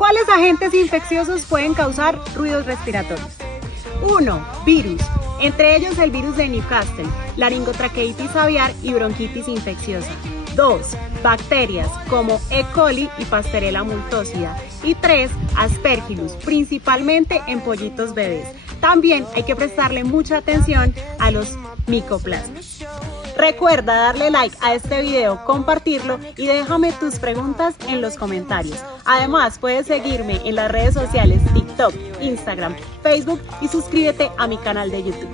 ¿Cuáles agentes infecciosos pueden causar ruidos respiratorios? 1. Virus, entre ellos el virus de Newcastle, laringotraqueitis aviar y bronquitis infecciosa. 2. Bacterias como E. coli y Pasteurella multocida. Y 3. Aspergillus, principalmente en pollitos bebés. También hay que prestarle mucha atención a los micoplasmas. Recuerda darle like a este video, compartirlo y déjame tus preguntas en los comentarios. Además, puedes seguirme en las redes sociales TikTok, Instagram, Facebook y suscríbete a mi canal de YouTube.